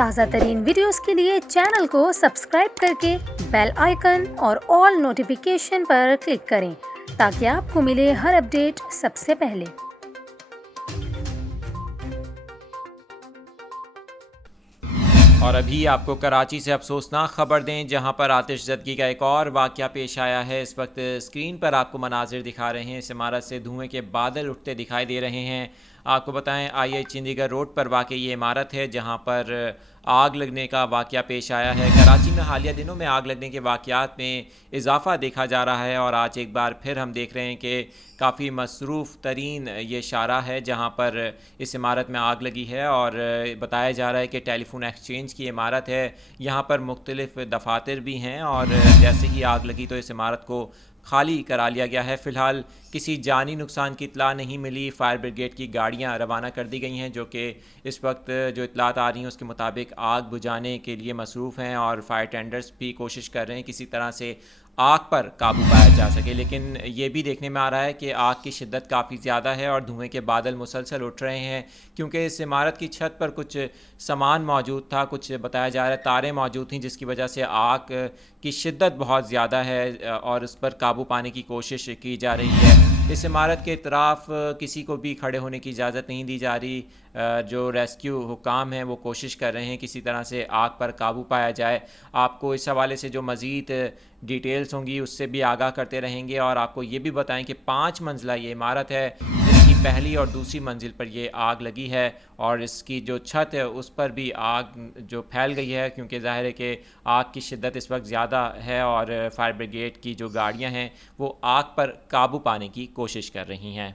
ताज़ा तरीन वीडियोस के लिए चैनल को सब्सक्राइब करके बेल आइकन और ऑल नोटिफिकेशन पर क्लिक करें ताकि आपको मिले हर अपडेट सबसे पहले। और अभी आपको कराची से अफसोसनाक ख़बर दें, जहां पर आतिशज़दगी का एक और वाक़या पेश आया है। इस वक्त स्क्रीन पर आपको मनाजिर दिखा रहे हैं। इस इमारत से धुएं के बादल उठते दिखाई दे रहे हैं। आपको बताएं, IH चंडीगढ़ रोड पर वाक़ ये इमारत है जहां पर आग लगने का वाक़या पेश आया है। कराची में हालिया दिनों में आग लगने के वाक़यात में इजाफ़ा देखा जा रहा है और आज एक बार फिर हम देख रहे हैं कि काफ़ी मसरूफ़ तरीन ये शारा है जहाँ पर इस इमारत में आग लगी है। और बताया जा रहा है कि टेलीफोन एक्सचेंज की इमारत है, यहाँ पर मुख्तलिफ़ दफातर भी हैं और जैसे ही आग लगी तो इस इमारत को खाली करा लिया गया है। फ़िलहाल किसी जानी नुकसान की इत्तला नहीं मिली। फायर ब्रिगेड की गाड़ियाँ रवाना कर दी गई हैं जो कि इस वक्त जो इत्तलात आ रही हैं उसके मुताबिक आग बुझाने के लिए मसरूफ़ हैं और फायर टेंडर्स भी कोशिश कर रहे हैं किसी तरह से आग पर काबू पाया जा सके। लेकिन ये भी देखने में आ रहा है कि आग की शिद्दत काफ़ी ज़्यादा है और धुएं के बादल मुसलसल उठ रहे हैं, क्योंकि इस इमारत की छत पर कुछ सामान मौजूद था, कुछ बताया जा रहा है तारें मौजूद थीं, जिसकी वजह से आग की शिद्दत बहुत ज़्यादा है और उस पर काबू पाने की कोशिश की जा रही है। इस इमारत के इतराफ़ किसी को भी खड़े होने की इजाज़त नहीं दी जा रही। जो रेस्क्यू हुकाम हैं वो कोशिश कर रहे हैं किसी तरह से आग पर काबू पाया जाए। आपको इस हवाले से जो मज़ीद डिटेल्स होंगी उससे भी आगाह करते रहेंगे और आपको ये भी बताएं कि 5 मंजिला ये इमारत है जिसकी पहली और दूसरी मंजिल पर ये आग लगी है और इसकी जो छत है उस पर भी आग जो फैल गई है, क्योंकि ज़ाहिर है कि आग की शिद्दत इस वक्त ज़्यादा है और फायर ब्रिगेड की जो गाड़ियाँ हैं वो आग पर काबू पाने की कोशिश कर रही हैं।